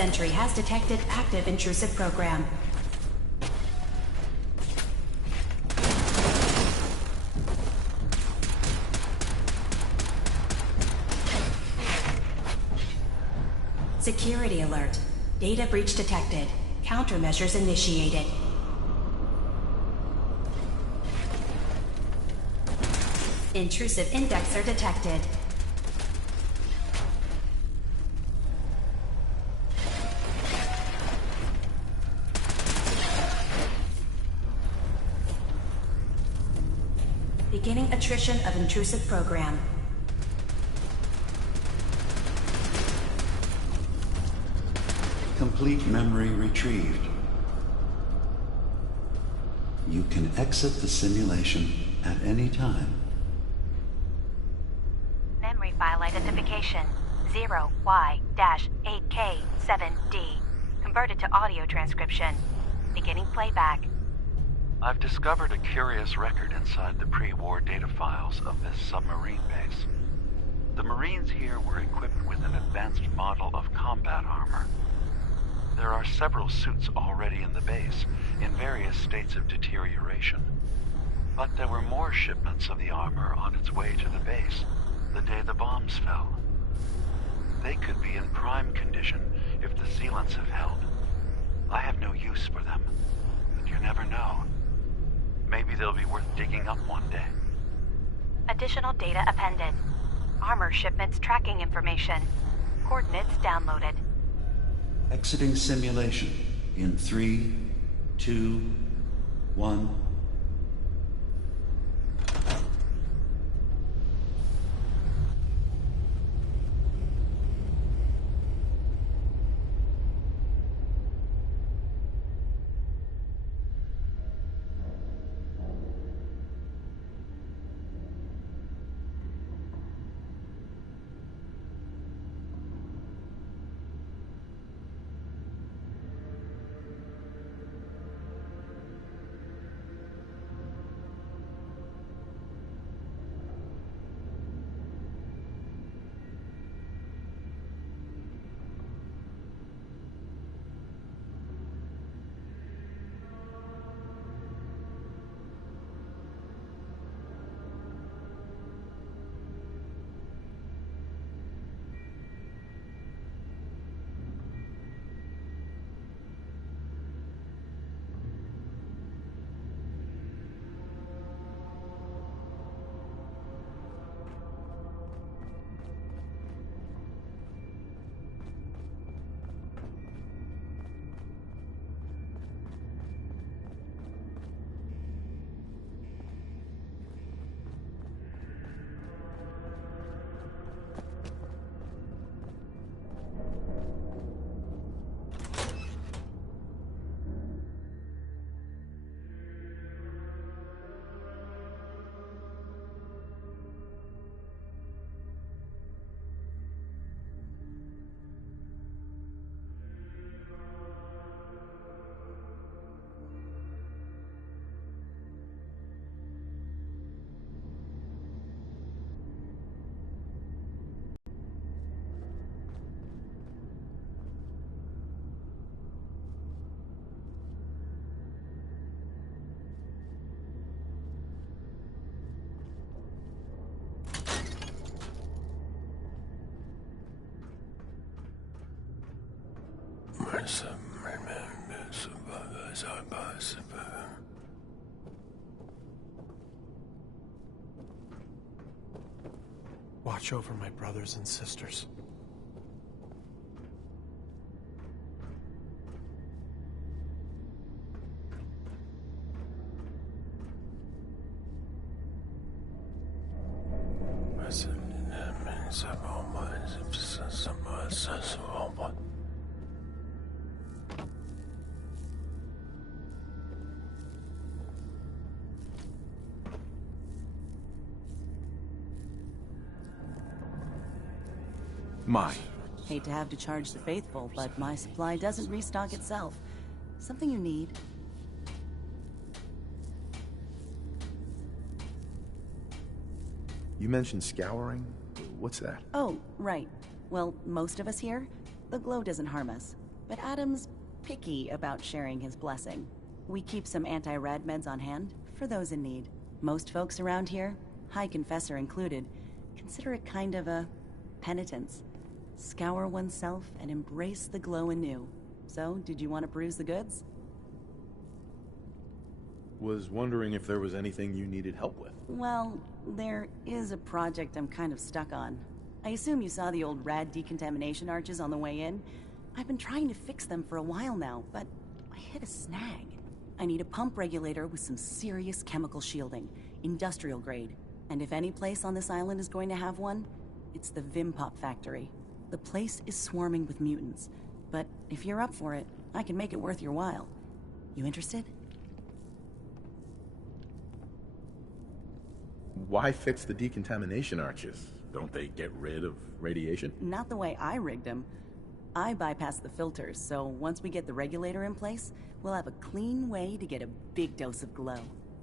Sentry has detected active intrusive program. Security alert. Data breach detected. Countermeasures initiated. Intrusive indexer detected. Beginning attrition of intrusive program. Complete memory retrieved. You can exit the simulation at any time. Memory file identification 0Y-8K7D. Converted to audio transcription. Beginning playback. I've discovered a curious record inside the pre-war data files of this submarine base. The Marines here were equipped with an advanced model of combat armor. There are several suits already in the base, in various states of deterioration. But there were more shipments of the armor on its way to the base the day the bombs fell. They could be in prime condition if the sealants have held. I have no use for them, but you never know. Maybe they'll be worth digging up one day. Additional data appended. Armor shipments tracking information. Coordinates downloaded. Exiting simulation in 3, 2, 1. Watch over my brothers and sisters. Mine. Hate to have to charge the faithful, but my supply doesn't restock itself. Something you need? You mentioned scouring? What's that? Oh, right. Well, most of us here, the glow doesn't harm us. but Adam's picky about sharing his blessing. We keep some anti-rad meds on hand for those in need. Most folks around here, High Confessor included, consider it kind of a penitence. Scour oneself and embrace the glow anew. So, did you want to peruse the goods? Was wondering if there was anything you needed help with. Well, there is a project I'm kind of stuck on. I assume you saw the old rad decontamination arches on the way in. I've been trying to fix them for a while now, but I hit a snag. I need a pump regulator with some serious chemical shielding, industrial grade. And if any place on this island is going to have one, it's the Vimpop factory. The place is swarming with mutants, but if you're up for it, I can make it worth your while. You interested? Why fix the decontamination arches? Don't they get rid of radiation? Not the way I rigged them. I bypassed the filters, so once we get the regulator in place, we'll have a clean way to get a big dose of glow.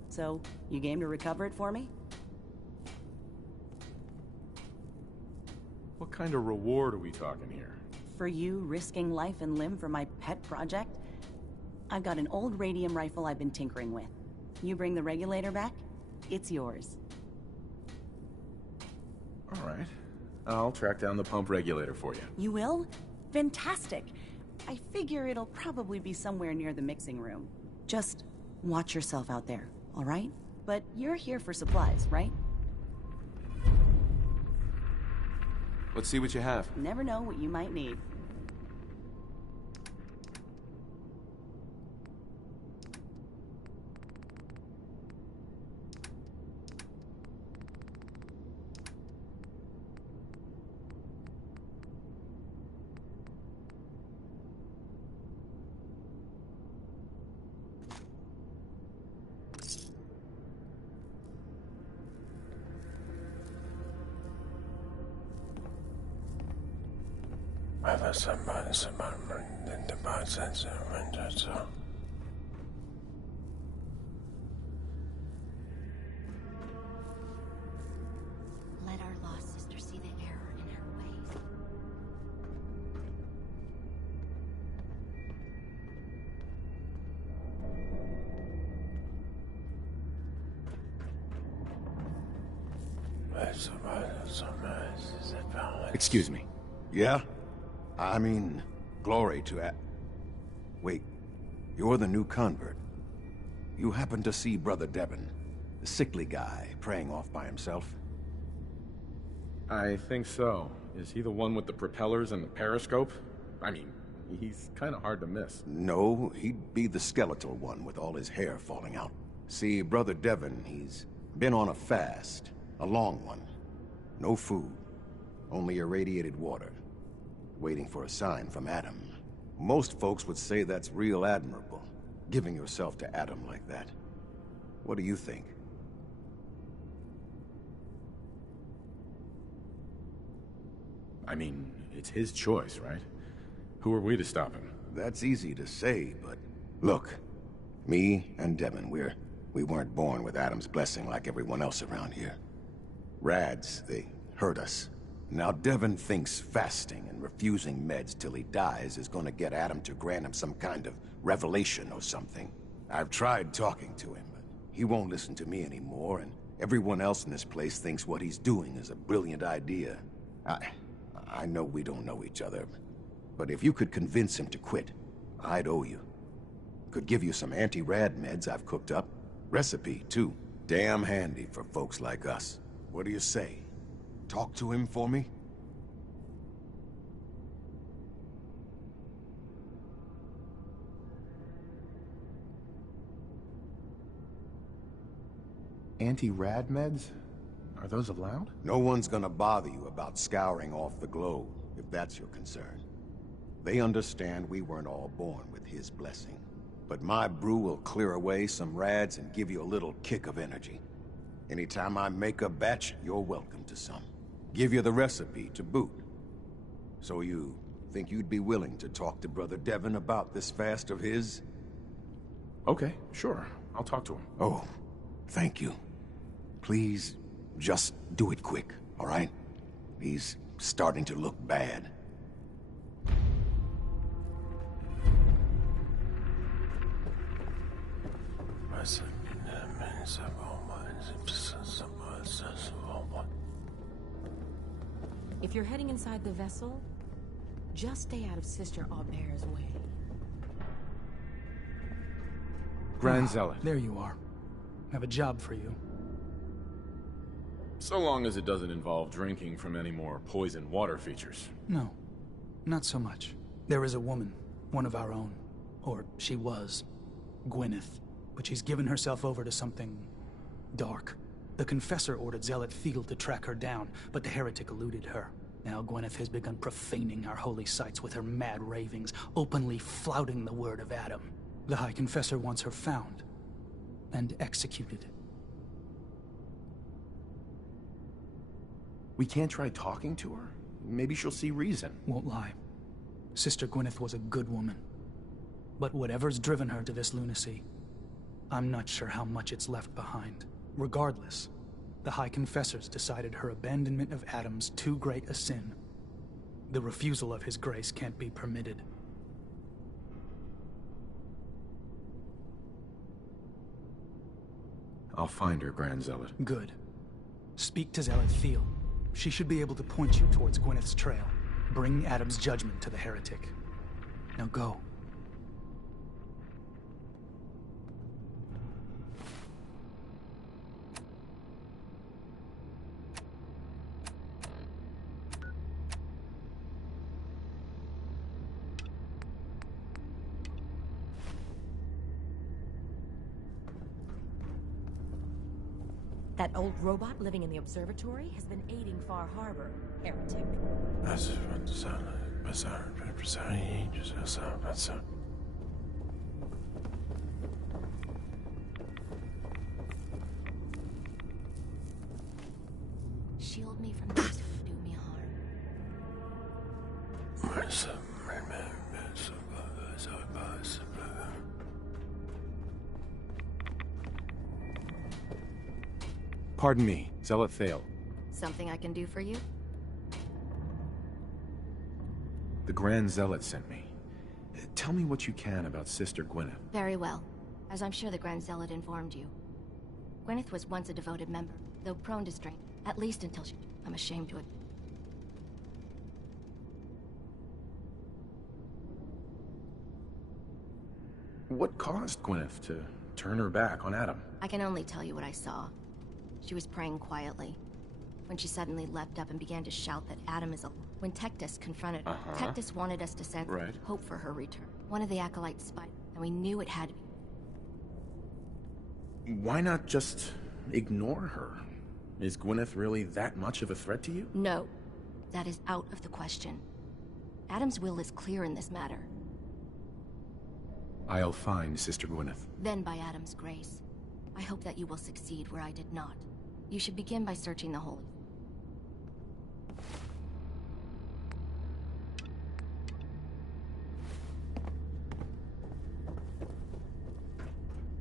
So, you game to recover it for me? What kind of reward are we talking here? For you risking life and limb for my pet project? I've got an old radium rifle I've been tinkering with. You bring the regulator back, it's yours. Alright. I'll track down the pump regulator for you. You will? Fantastic. I figure it'll probably be somewhere near the mixing room. Just watch yourself out there, alright? But you're here for supplies, right? Let's see what you have. Never know what you might need. Let our lost sister see the error in her ways. Excuse me. Yeah? I mean, glory to Wait, you're the new convert. You happen to see Brother Devon, the sickly guy praying off by himself? I think so. Is he the one with the propellers and the periscope? I mean, he's kind of hard to miss. No, he'd be the skeletal one with all his hair falling out. See, Brother Devon, he's been on a fast. A long one. No food. Only irradiated water. Waiting for a sign from Adam. Most folks would say that's real admirable, giving yourself to Adam like that. What do you think? I mean, it's his choice, right? Who are we to stop him? That's easy to say, but... Look, me and Devon, we weren't born with Adam's blessing like everyone else around here. Rads, they hurt us. Now Devon thinks fasting and refusing meds till he dies is gonna get Adam to grant him some kind of revelation or something. I've tried talking to him, but he won't listen to me anymore, and everyone else in this place thinks what he's doing is a brilliant idea. I know we don't know each other, but if you could convince him to quit, I'd owe you. Could give you some anti-rad meds I've cooked up. Recipe, too. Damn handy for folks like us. What do you say? Talk to him for me? Anti-rad meds? Are those allowed? No one's gonna bother you about scouring off the globe, if that's your concern. They understand we weren't all born with his blessing. But my brew will clear away some rads and give you a little kick of energy. Anytime I make a batch, you're welcome to some. Give you the recipe to boot. So you think you'd be willing to talk to Brother Devon about this fast of his? Okay, sure. I'll talk to him. Oh, thank you. Please, just do it quick, all right? He's starting to look bad. If you're heading inside the vessel, just stay out of Sister Aubert's way. Grand Zealot. There you are. I have a job for you. So long as it doesn't involve drinking from any more poison water features. No, not so much. There is a woman, one of our own. Or she was. Gwyneth. But she's given herself over to something dark. The Confessor ordered Zealot Thiel to track her down, but the heretic eluded her. Now Gwyneth has begun profaning our holy sites with her mad ravings, openly flouting the word of Adam. The High Confessor wants her found and executed. We can't try talking to her? Maybe she'll see reason. Won't lie. Sister Gwyneth was a good woman. But whatever's driven her to this lunacy, I'm not sure how much it's left behind. Regardless, the High Confessors decided her abandonment of Adam's too great a sin. The refusal of his grace can't be permitted. I'll find her, Grand Zealot. Good. Speak to Zealot Thiel. She should be able to point you towards Gwyneth's trail. Bring Adam's judgment to the heretic. Now go. That old robot living in the observatory has been aiding Far Harbor, heretic. Shield me from those who do me harm. Pardon me, Zealot Thiel. Something I can do for you? The Grand Zealot sent me. Tell me what you can about Sister Gwyneth. Very well. As I'm sure the Grand Zealot informed you. Gwyneth was once a devoted member, though prone to strain. At least until she... I'm ashamed to admit. What caused Gwyneth to turn her back on Adam? I can only tell you what I saw. She was praying quietly, when she suddenly leapt up and began to shout that Adam is a... When Tectus confronted her, Tectus wanted us to send hope for her return. One of the Acolytes spied, and we knew it had to be. Why not just ignore her? Is Gwyneth really that much of a threat to you? No. That is out of the question. Adam's will is clear in this matter. I'll find Sister Gwyneth. Then by Adam's grace. I hope that you will succeed where I did not. You should begin by searching the Holy.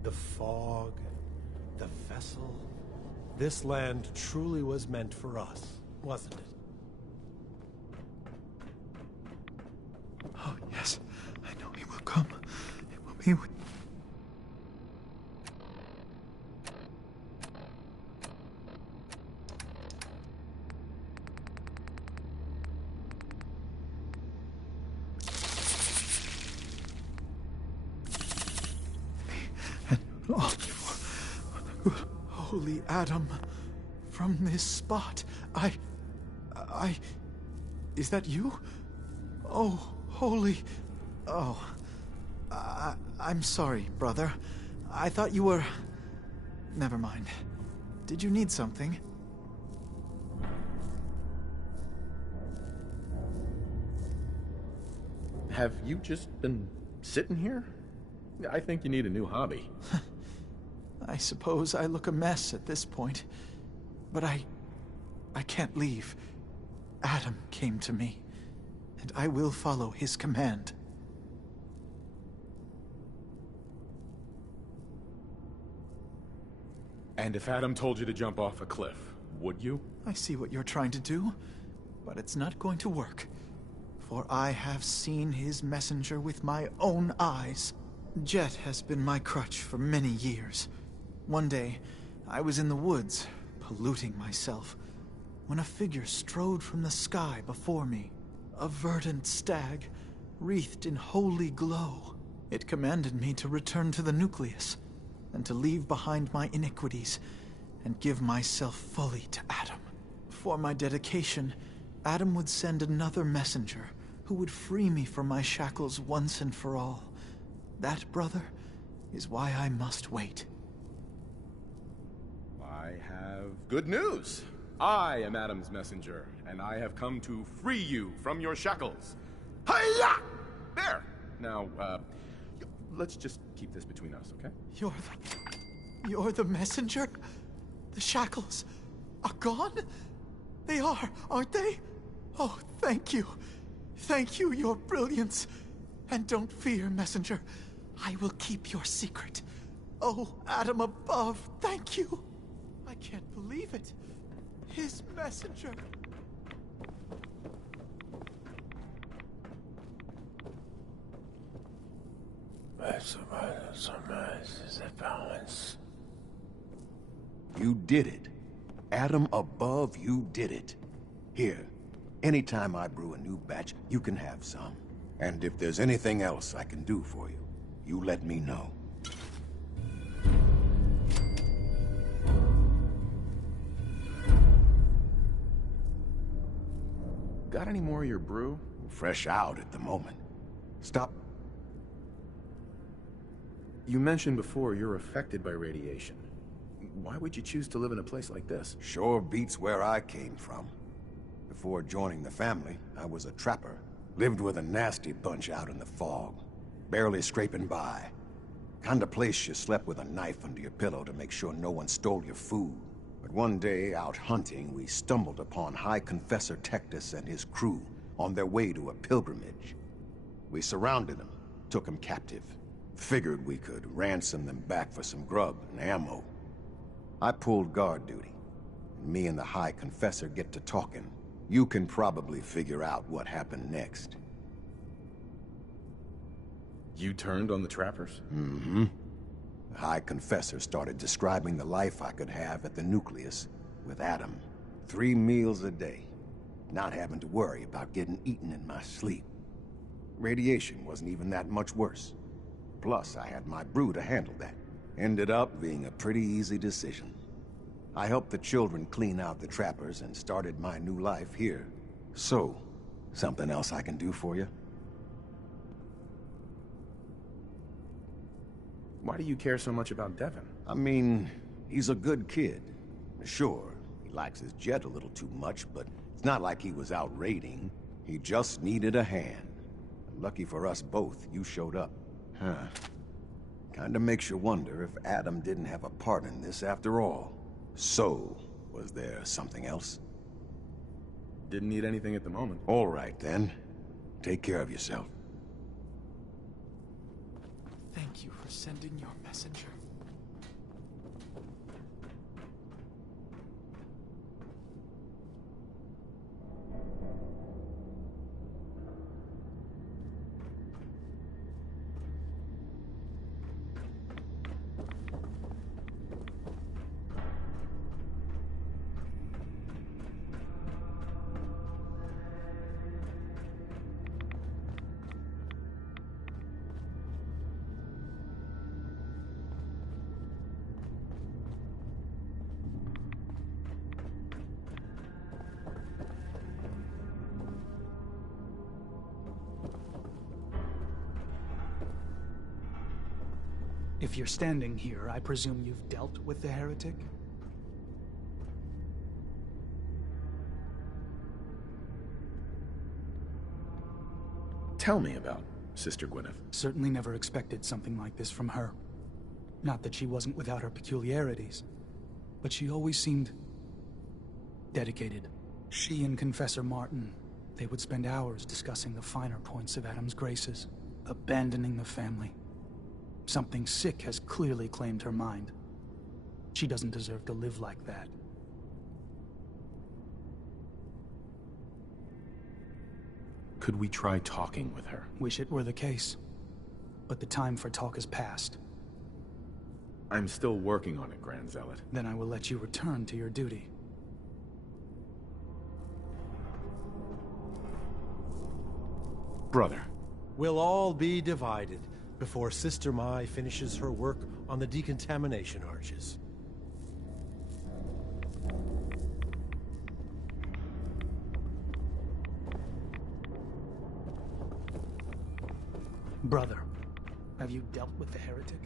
The fog, the vessel. This land truly was meant for us, wasn't it? Oh, yes. I know he will come. It will be with... Holy Adam, from this spot, Is that you? Oh, holy... Oh... I'm sorry, brother. I thought you were... Never mind. Did you need something? Have you just been sitting here? I think you need a new hobby. I suppose I look a mess at this point. But I can't leave. Adam came to me, and I will follow his command. And if Adam told you to jump off a cliff, would you? I see what you're trying to do, but it's not going to work. For I have seen his messenger with my own eyes. Jet has been my crutch for many years. One day, I was in the woods, polluting myself, when a figure strode from the sky before me. A verdant stag, wreathed in holy glow. It commanded me to return to the nucleus, and to leave behind my iniquities, and give myself fully to Adam. For my dedication, Adam would send another messenger, who would free me from my shackles once and for all. That, brother, is why I must wait. I have good news. I am Adam's messenger, and I have come to free you from your shackles. Hiya! There! Now, let's just keep this between us, okay? You're the messenger? The shackles are gone? They are, aren't they? Oh, thank you. Thank you, your brilliance. And don't fear, messenger. I will keep your secret. Oh, Adam above, thank you. I can't believe it. His messenger. You did it. Adam above, you did it. Here, anytime I brew a new batch, you can have some. And if there's anything else I can do for you, you let me know. Got any more of your brew? Fresh out at the moment. Stop. You mentioned before you're affected by radiation. Why would you choose to live in a place like this? Sure beats where I came from. Before joining the family, I was a trapper. Lived with a nasty bunch out in the fog. Barely scraping by. Kind of place you slept with a knife under your pillow to make sure no one stole your food. But one day, out hunting, we stumbled upon High Confessor Tectus and his crew on their way to a pilgrimage. We surrounded them, took them captive. Figured we could ransom them back for some grub and ammo. I pulled guard duty. Me and the High Confessor get to talking. You can probably figure out what happened next. You turned on the trappers? Mm-hmm. The High Confessor started describing the life I could have at the nucleus with Adam. 3 meals a day. Not having to worry about getting eaten in my sleep. Radiation wasn't even that much worse. Plus, I had my brew to handle that. Ended up being a pretty easy decision. I helped the children clean out the trappers and started my new life here. So, something else I can do for you? Why do you care so much about Devin? I mean, he's a good kid. Sure, he likes his jet a little too much, but it's not like he was out raiding. He just needed a hand. Lucky for us both, you showed up. Huh. Kinda makes you wonder if Adam didn't have a part in this after all. So, was there something else? Didn't need anything at the moment. All right, then. Take care of yourself. Thank you for sending your messenger. If you're standing here, I presume you've dealt with the heretic? Tell me about Sister Gwyneth. Certainly never expected something like this from her. Not that she wasn't without her peculiarities, but she always seemed dedicated. She and Confessor Martin, they would spend hours discussing the finer points of Adam's graces, abandoning the family. Something sick has clearly claimed her mind. She doesn't deserve to live like that. Could we try talking with her? Wish it were the case. but the time for talk has passed. I'm still working on it, Grand Zealot. Then I will let you return to your duty. Brother. We'll all be divided before Sister Mai finishes her work on the decontamination arches. Brother, have you dealt with the heretic?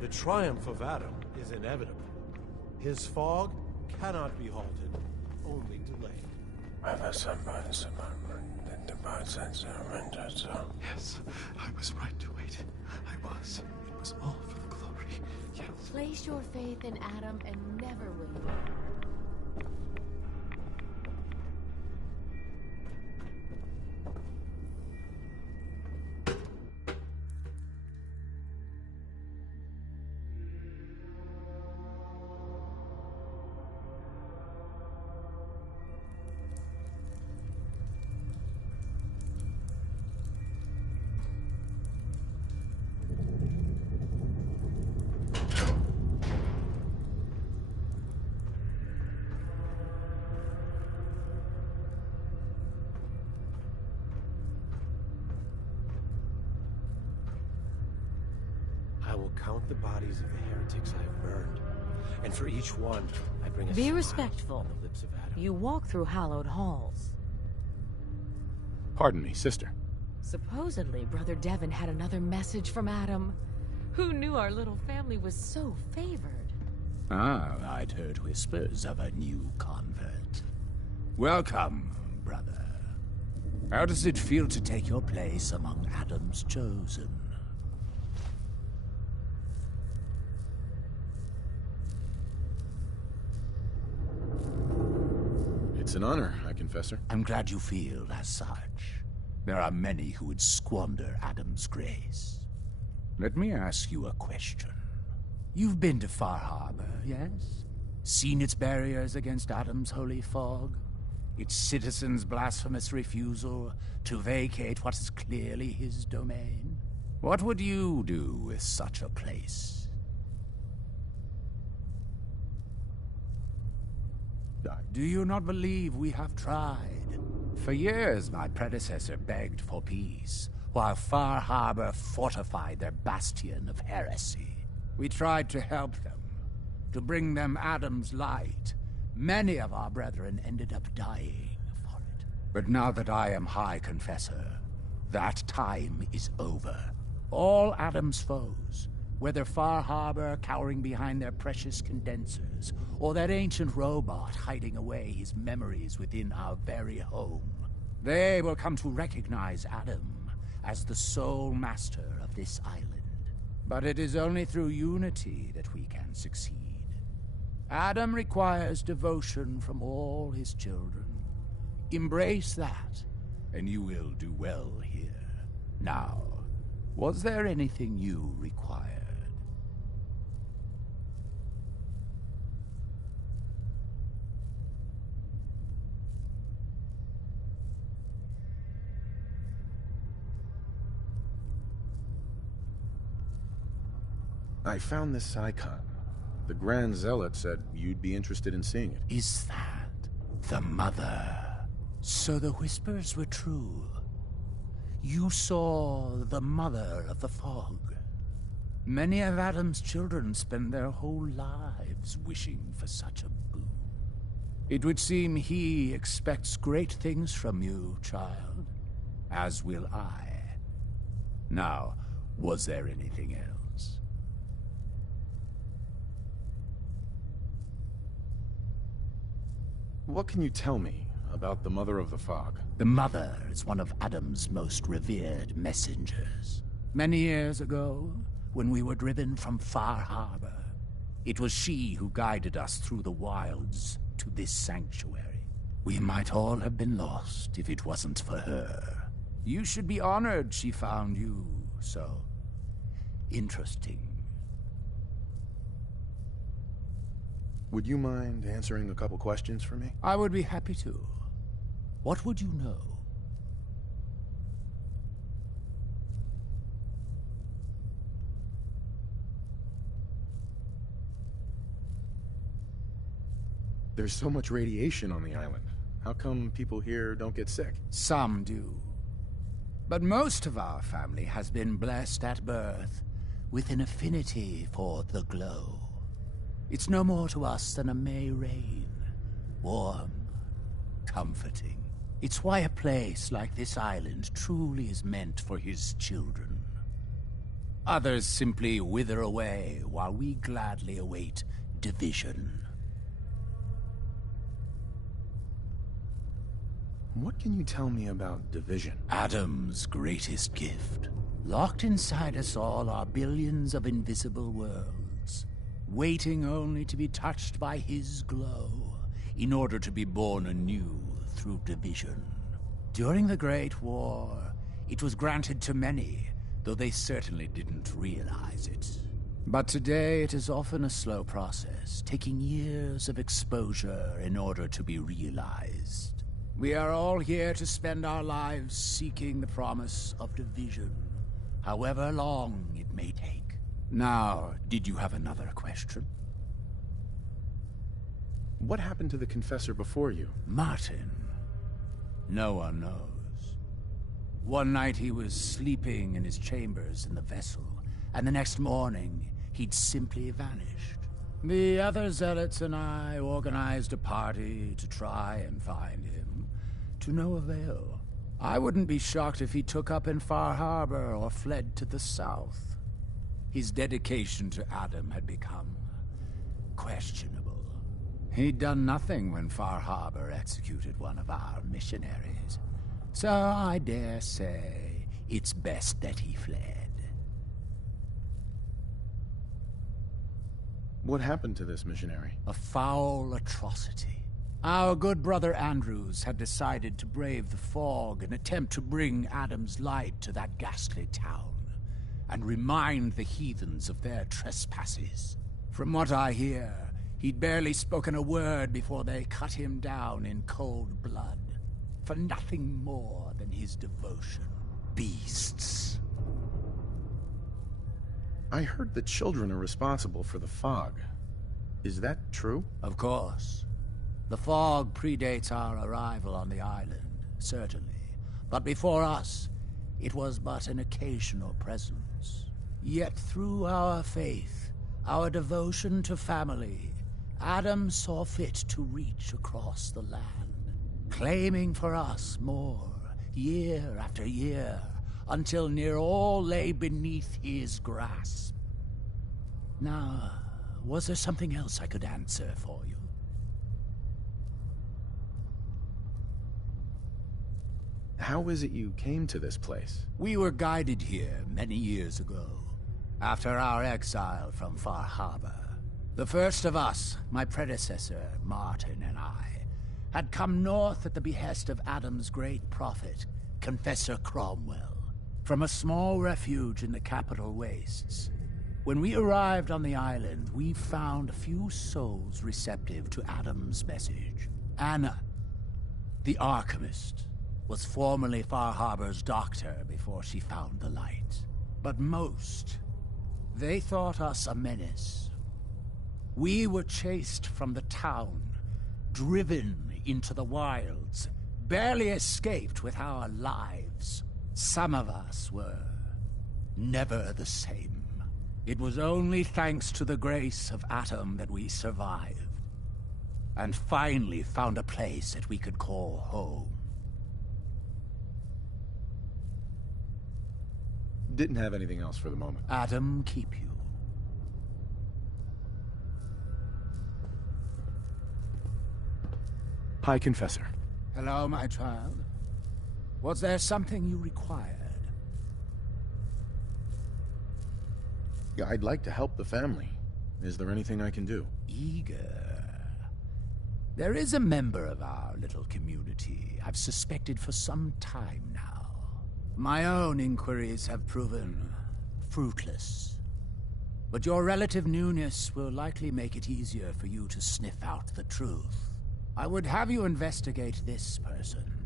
The triumph of Adam is inevitable. His fog cannot be halted, only delayed. Yes, I was right to wait. I was. It was all for the glory. Yes. Place your faith in Adam and never waver. I will count the bodies of the heretics I have burned, and for each one, I bring a Be smile respectful. on the lips of Adam. You walk through hallowed halls. Pardon me, sister. Supposedly, Brother Devon had another message from Adam. Who knew our little family was so favored? Ah, I'd heard whispers of a new convert. Welcome, brother. How does it feel to take your place among Adam's chosen? It's an honor, I confess, sir. I'm glad you feel as such. There are many who would squander Adam's grace. Let me ask you a question. You've been to Far Harbor, yes? Seen its barriers against Adam's holy fog? Its citizens' blasphemous refusal to vacate what is clearly his domain? What would you do with such a place? Do you not believe we have tried? For years, my predecessor begged for peace, while Far Harbor fortified their bastion of heresy. We tried to help them, to bring them Adam's light. Many of our brethren ended up dying for it. But now that I am High Confessor, that time is over. All Adam's foes, whether Far Harbor cowering behind their precious condensers, or that ancient robot hiding away his memories within our very home, they will come to recognize Adam as the sole master of this island. But it is only through unity that we can succeed. Adam requires devotion from all his children. Embrace that, and you will do well here. Now, was there anything you required? I found this icon. The Grand Zealot said you'd be interested in seeing it. Is that the Mother? So the whispers were true. you saw the mother of the fog. Many of Adam's children spend their whole lives wishing for such a boon. It would seem he expects great things from you, child, as will I. Now, was there anything else? What can you tell me about the Mother of the Fog? The Mother is one of Adam's most revered messengers. Many years ago, when we were driven from Far Harbor, it was she who guided us through the wilds to this sanctuary. We might all have been lost if it wasn't for her. You should be honored she found you so interesting. Would you mind answering a couple questions for me? I would be happy to. What would you know? There's so much radiation on the island. How come people here don't get sick? Some do. But most of our family has been blessed at birth with an affinity for the glow. It's no more to us than a May rain. Warm, comforting. It's why a place like this island truly is meant for his children. Others simply wither away while we gladly await division. What can you tell me about division? Adam's greatest gift. Locked inside us all are billions of invisible worlds, waiting only to be touched by his glow, in order to be born anew through division. During the Great War, it was granted to many, though they certainly didn't realize it. But today it is often a slow process, taking years of exposure in order to be realized. We are all here to spend our lives seeking the promise of division, however long it may take. Now, did you have another question? What happened to the Confessor before you? Martin. No one knows. One night he was sleeping in his chambers in the vessel, and the next morning he'd simply vanished. The other zealots and I organized a party to try and find him, to no avail. I wouldn't be shocked if he took up in Far Harbor or fled to the south. His dedication to Adam had become questionable. He'd done nothing when Far Harbor executed one of our missionaries, so I dare say it's best that he fled. What happened to this missionary? A foul atrocity. Our good brother Andrews had decided to brave the fog and attempt to bring Adam's light to that ghastly town, and remind the heathens of their trespasses. From what I hear, he'd barely spoken a word before they cut him down in cold blood, for nothing more than his devotion. Beasts. I heard the children are responsible for the fog. Is that true? Of course. The fog predates our arrival on the island, certainly. But before us, it was but an occasional presence. Yet through our faith, our devotion to family, Adam saw fit to reach across the land, claiming for us more, year after year, until near all lay beneath his grasp. Now, was there something else I could answer for you? How is it you came to this place? We were guided here many years ago, after our exile from Far Harbor. The first of us, my predecessor, Martin, and I, had come north at the behest of Adam's great prophet, Confessor Cromwell, from a small refuge in the capital wastes. When we arrived on the island, we found a few souls receptive to Adam's message. Anna, the Archimist, was formerly Far Harbor's doctor before she found the light. But most, they thought us a menace. We were chased from the town, driven into the wilds, barely escaped with our lives. Some of us were never the same. It was only thanks to the grace of Adam that we survived, and finally found a place that we could call home. Didn't have anything else for the moment. Adam keep you. Hi, Confessor. Hello, my child. Was there something you required? Yeah, I'd like to help the family. Is there anything I can do? Eager. There is a member of our little community I've suspected for some time now. My own inquiries have proven fruitless. But your relative newness will likely make it easier for you to sniff out the truth. I would have you investigate this person.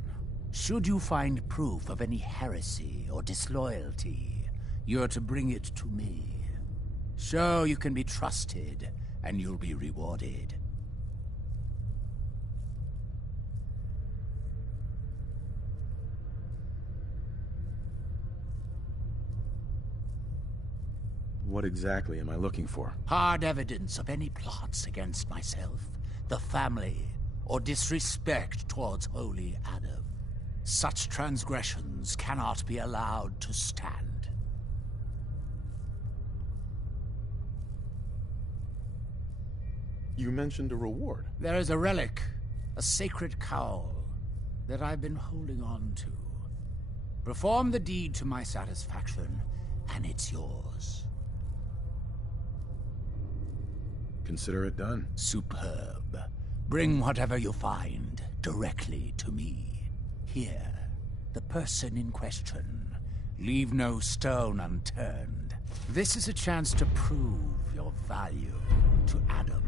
Should you find proof of any heresy or disloyalty, you're to bring it to me. Show you can be trusted, and you'll be rewarded. What exactly am I looking for? Hard evidence of any plots against myself, the family, or disrespect towards Holy Adam. Such transgressions cannot be allowed to stand. You mentioned a reward. There is a relic, a sacred cowl, that I've been holding on to. Perform the deed to my satisfaction, and it's yours. Consider it done. Superb. Bring whatever you find directly to me. Here, the person in question. Leave no stone unturned. This is a chance to prove your value to Adam.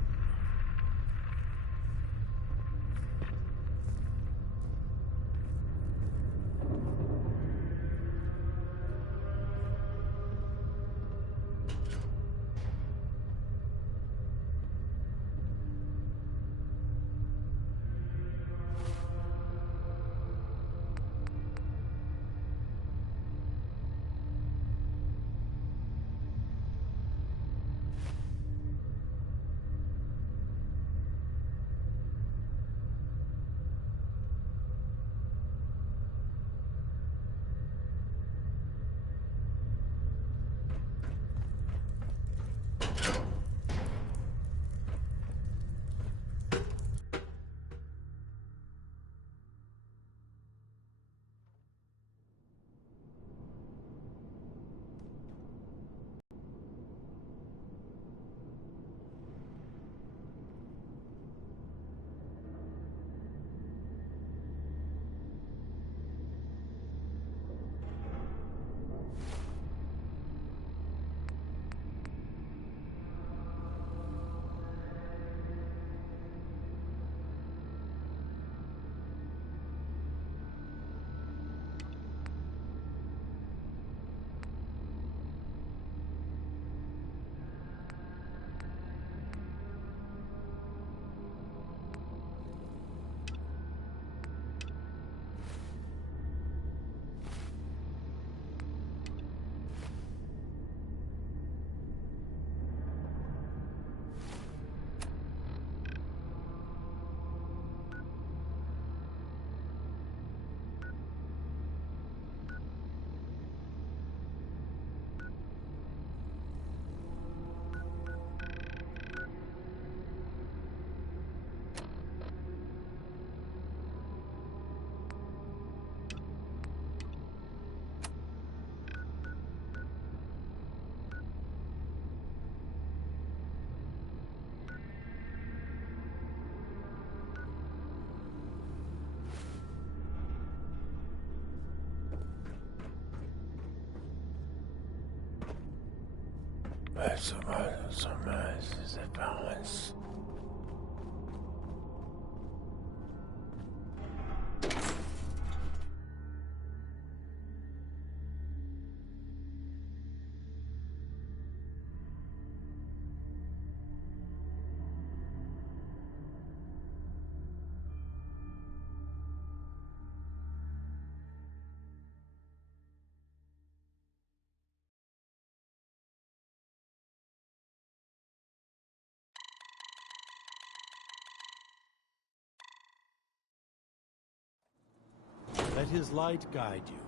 Let his light guide you.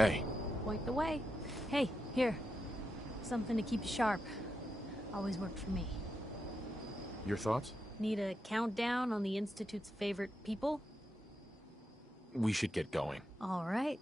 Hey. Point the way. Hey, here. Something to keep you sharp. Always worked for me. Your thoughts? Need a countdown on the Institute's favorite people? We should get going. All right.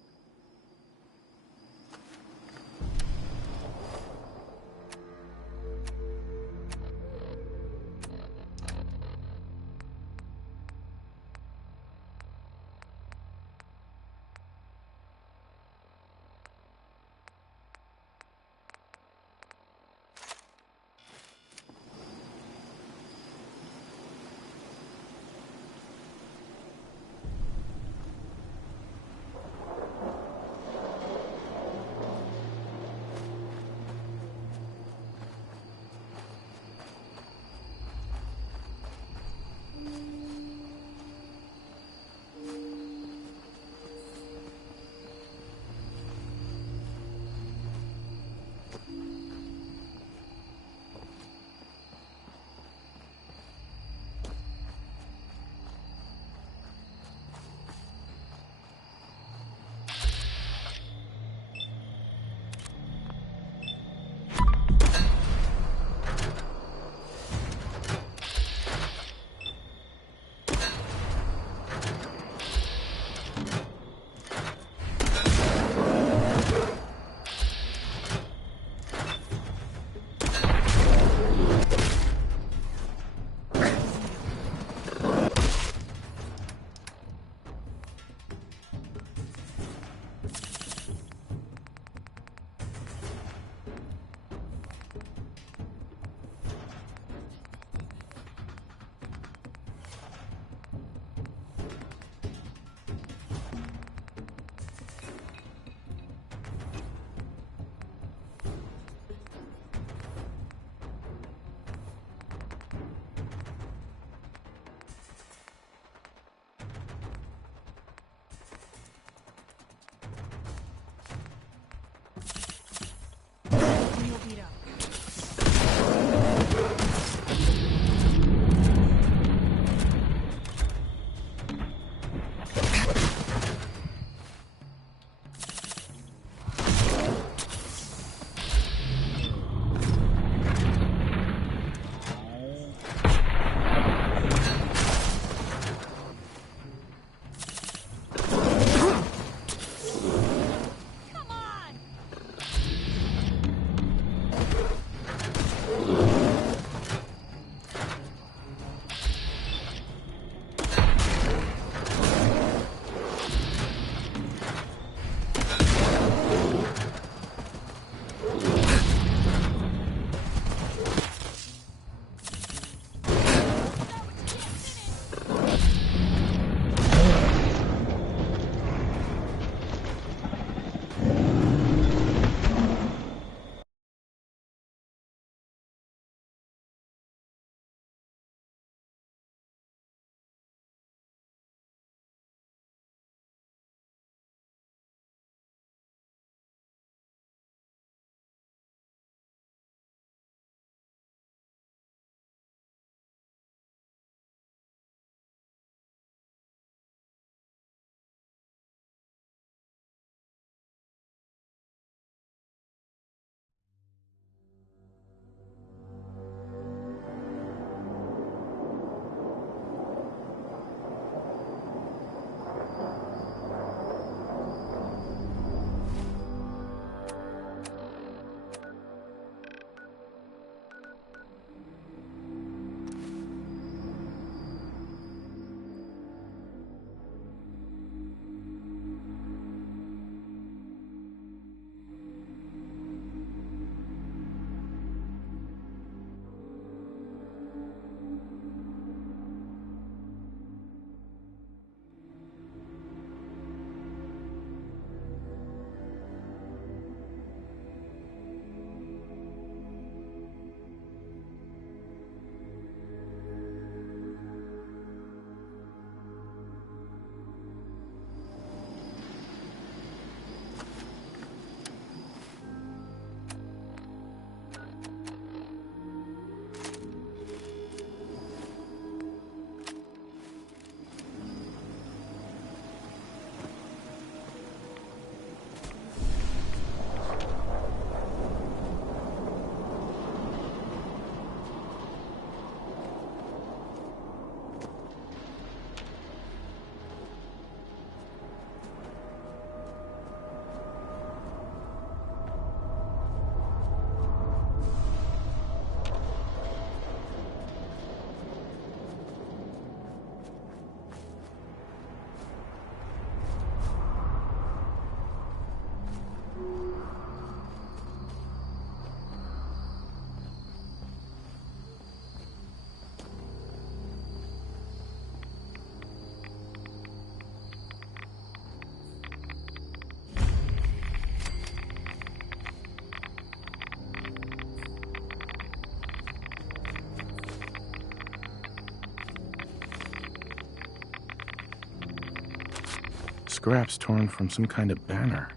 scraps torn from some kind of banner.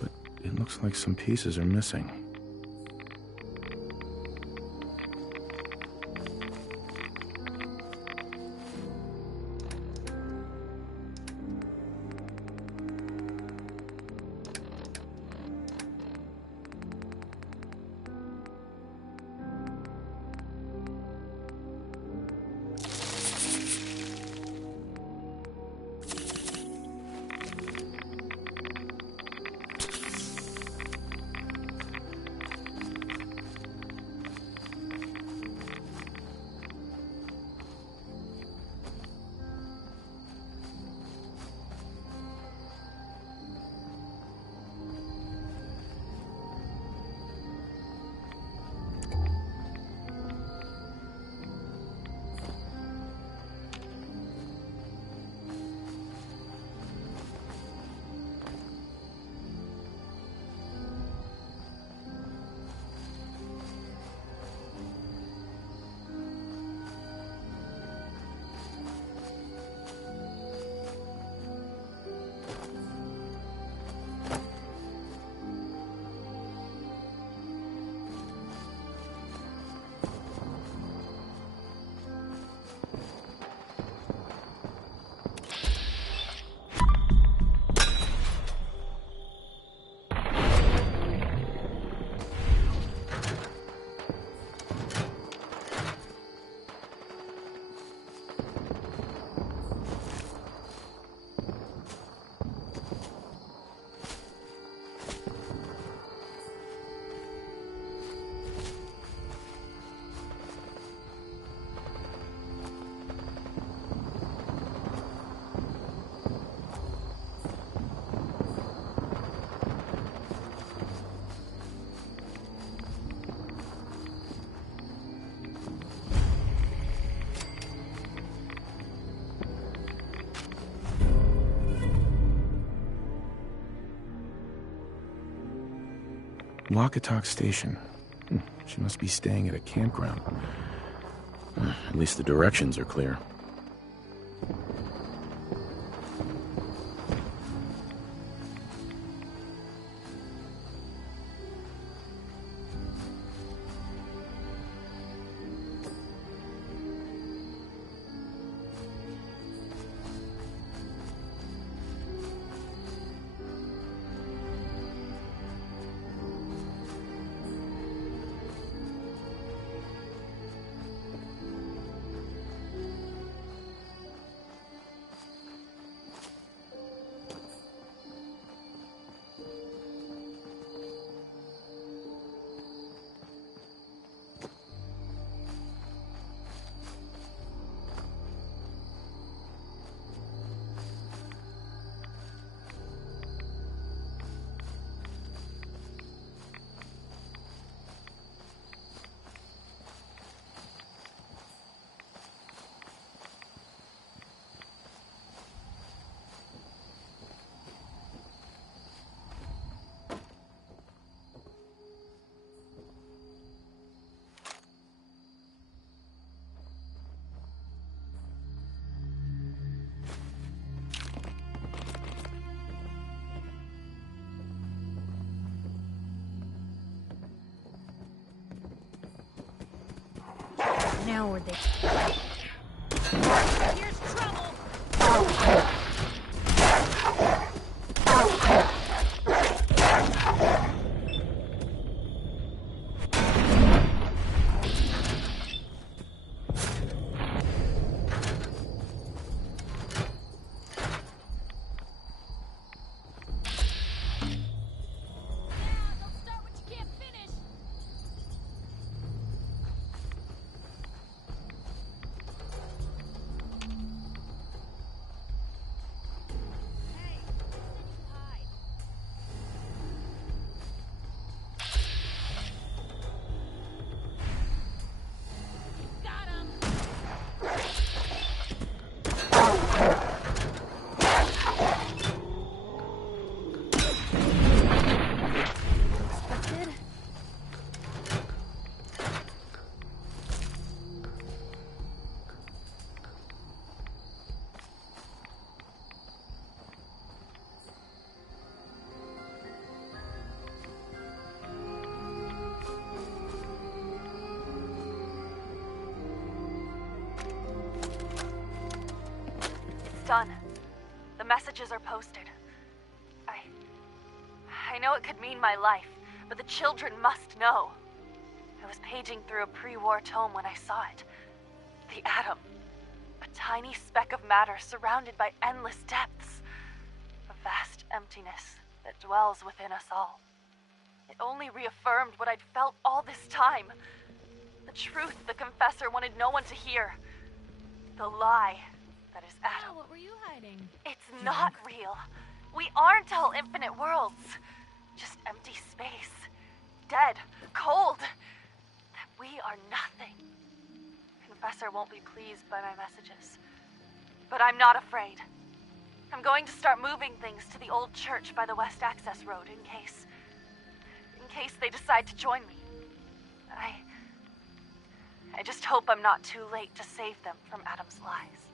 But it looks like some pieces are missing. Wacatok Station. She must be staying at a campground. At least the directions are clear. Now where'd they... Here's trouble! done. The messages are posted. I know it could mean my life, but the children must know. I was paging through a pre-war tome when I saw it. The Atom. A tiny speck of matter surrounded by endless depths. A vast emptiness that dwells within us all. It only reaffirmed what I'd felt all this time. The truth the Confessor wanted no one to hear. The lie that is Atom. Oh, what were you hiding? It's not real. We aren't all infinite worlds. Just empty space. Dead. Cold. That we are nothing. Confessor won't be pleased by my messages. But I'm not afraid. I'm going to start moving things to the old church by the West Access Road in case they decide to join me. I just hope I'm not too late to save them from Adam's lies.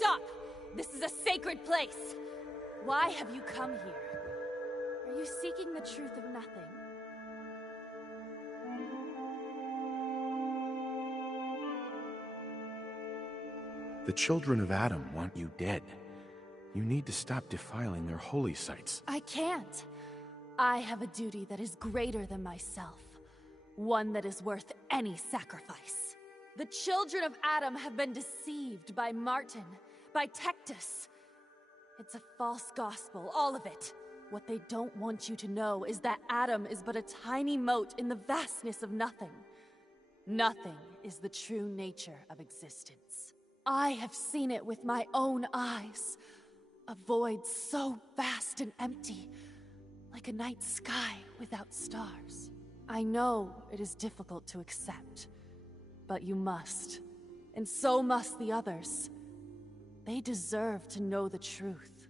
Stop! This is a sacred place! Why have you come here? Are you seeking the truth of nothing? The children of Adam want you dead. You need to stop defiling their holy sites. I can't. I have a duty that is greater than myself. One that is worth any sacrifice. The children of Adam have been deceived by Martin, by Tectus. It's a false gospel, all of it. What they don't want you to know is that Adam is but a tiny mote in the vastness of nothing. Nothing is the true nature of existence. I have seen it with my own eyes. A void so vast and empty, like a night sky without stars. I know it is difficult to accept, but you must. And so must the others. They deserve to know the truth.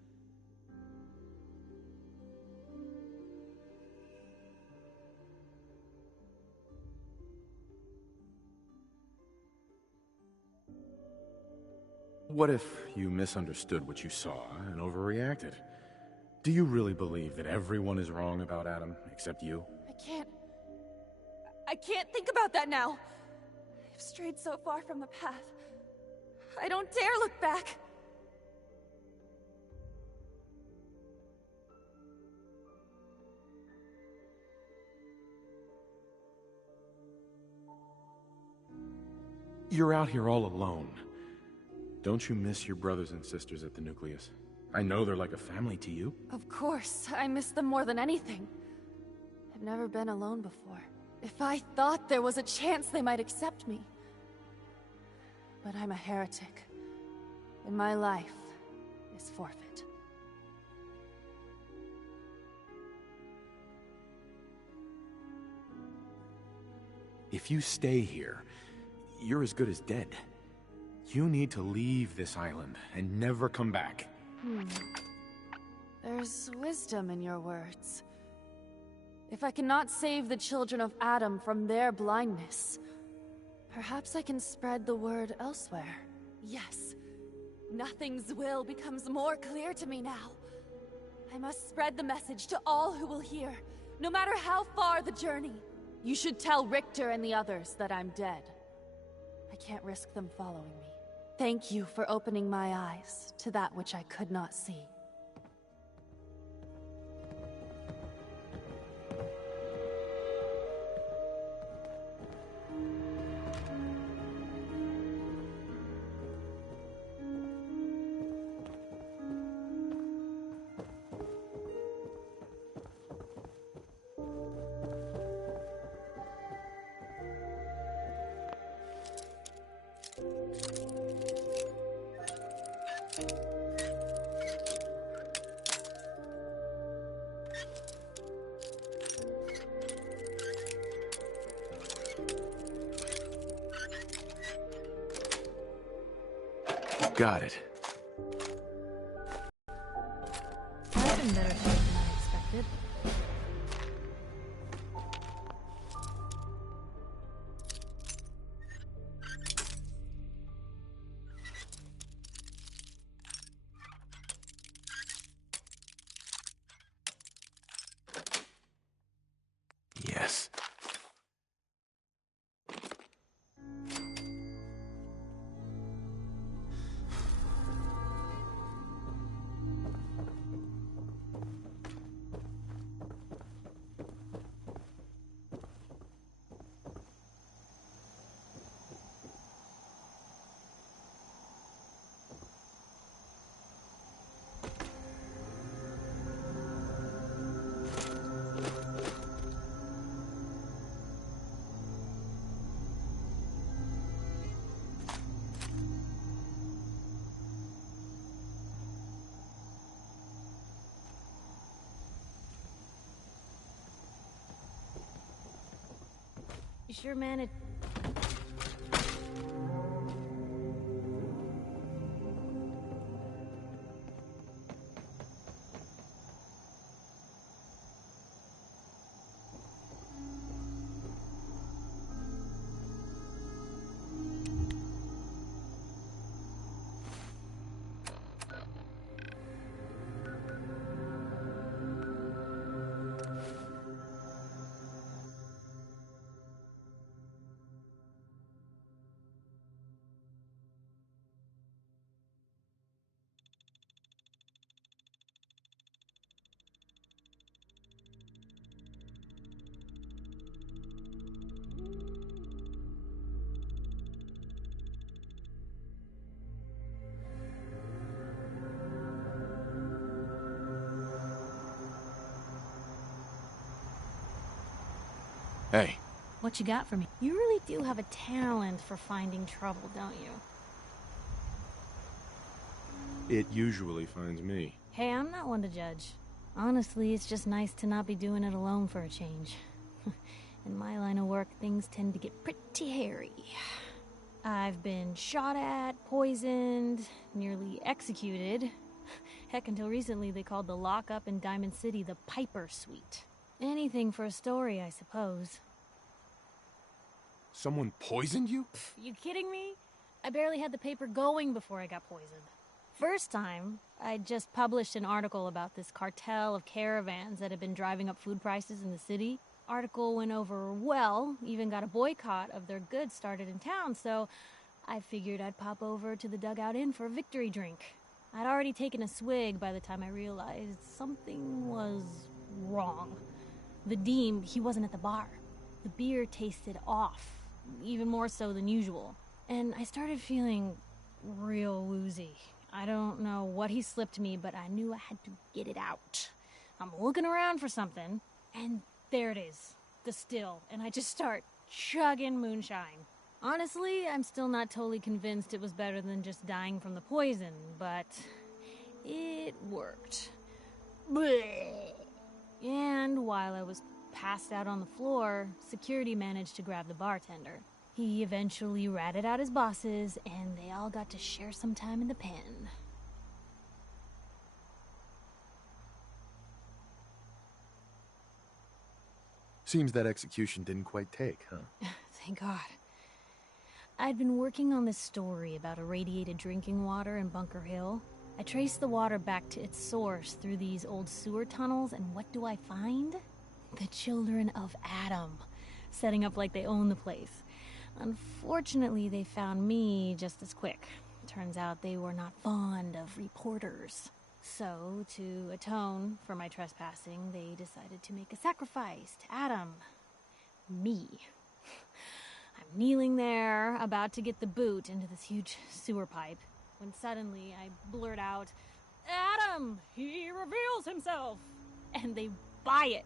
What if you misunderstood what you saw and overreacted? Do you really believe that everyone is wrong about Adam, except you? I can't think about that now. I've strayed so far from the path. I don't dare look back. You're out here all alone. Don't you miss your brothers and sisters at the Nucleus? I know they're like a family to you. Of course, I miss them more than anything. I've never been alone before. If I thought there was a chance they might accept me. But I'm a heretic, and my life is forfeit. If you stay here, you're as good as dead. You need to leave this island and never come back. There's wisdom in your words. If I cannot save the children of Adam from their blindness, perhaps I can spread the word elsewhere. Yes, Nothing's will becomes more clear to me now. I must spread the message to all who will hear, no matter how far the journey. You should tell Richter and the others that I'm dead. I can't risk them following me. Thank you for opening my eyes to that which I could not see. Got it. I've been better shape than I expected. Yes. You sure managed? Hey. What you got for me? You really do have a talent for finding trouble, don't you? It usually finds me. Hey, I'm not one to judge. Honestly, it's just nice to not be doing it alone for a change. In my line of work, things tend to get pretty hairy. I've been shot at, poisoned, nearly executed. Heck, until recently they called the lockup in Diamond City the Piper Suite. Anything for a story, I suppose. Someone poisoned you? Pff, you kidding me? I barely had the paper going before I got poisoned. First time, I just published an article about this cartel of caravans that had been driving up food prices in the city. Article went over well, even got a boycott of their goods started in town, so I figured I'd pop over to the Dugout Inn for a victory drink. I'd already taken a swig by the time I realized something was wrong. Vadim, he wasn't at the bar. The beer tasted off, even more so than usual. And I started feeling real woozy. I don't know what he slipped me, but I knew I had to get it out. I'm looking around for something, and there it is, the still, and I just start chugging moonshine. Honestly, I'm still not totally convinced it was better than just dying from the poison, but it worked. Blech. And while I was passed out on the floor, security managed to grab the bartender. He eventually ratted out his bosses, and they all got to share some time in the pen. Seems that execution didn't quite take, huh? Thank God. I'd been working on this story about irradiated drinking water in Bunker Hill. I traced the water back to its source through these old sewer tunnels, and what do I find? The children of Adam, setting up like they own the place. Unfortunately, they found me just as quick. Turns out they were not fond of reporters. So, to atone for my trespassing, they decided to make a sacrifice to Adam. Me. I'm kneeling there, about to get the boot into this huge sewer pipe, when suddenly I blurt out, "Adam! He reveals himself!" And they buy it.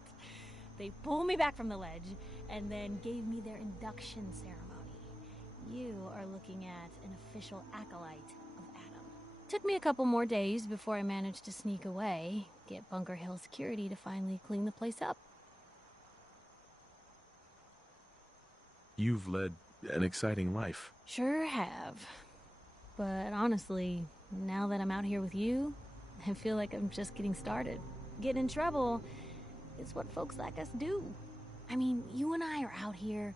They pull me back from the ledge, and then gave me their induction ceremony. You are looking at an official acolyte of Adam. Took me a couple more days before I managed to sneak away, get Bunker Hill security to finally clean the place up. You've led an exciting life. Sure have. But honestly, now that I'm out here with you, I feel like I'm just getting started. Getting in trouble is what folks like us do. I mean, you and I are out here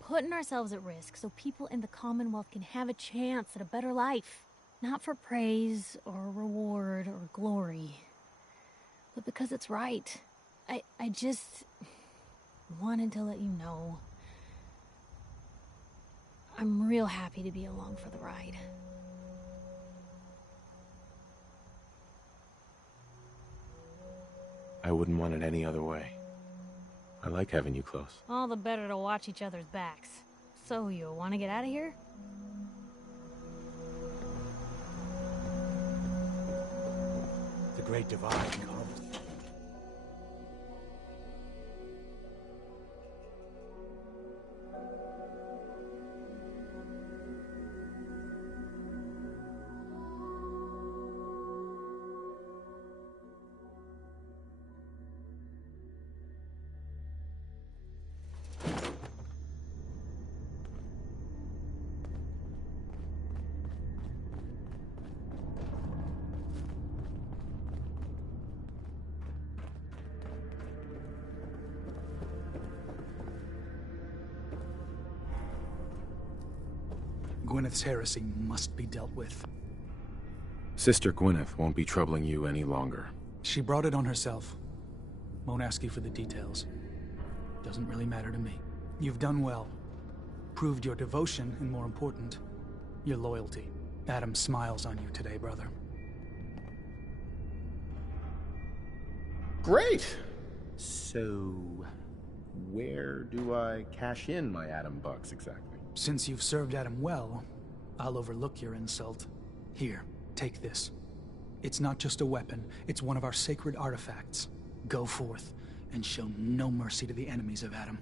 putting ourselves at risk so people in the Commonwealth can have a chance at a better life. Not for praise or reward or glory, but because it's right. I just wanted to let you know I'm real happy to be along for the ride. I wouldn't want it any other way. I like having you close. All the better to watch each other's backs. So, you want to get out of here? The Great Divide, Carl. Gwyneth's heresy must be dealt with. Sister Gwyneth won't be troubling you any longer. She brought it on herself. Won't ask you for the details. Doesn't really matter to me. You've done well. Proved your devotion, and more important, your loyalty. Adam smiles on you today, brother. Great! So, where do I cash in my Adam bucks exactly? Since you've served Adam well, I'll overlook your insult. Here, take this. It's not just a weapon, it's one of our sacred artifacts. Go forth and show no mercy to the enemies of Adam.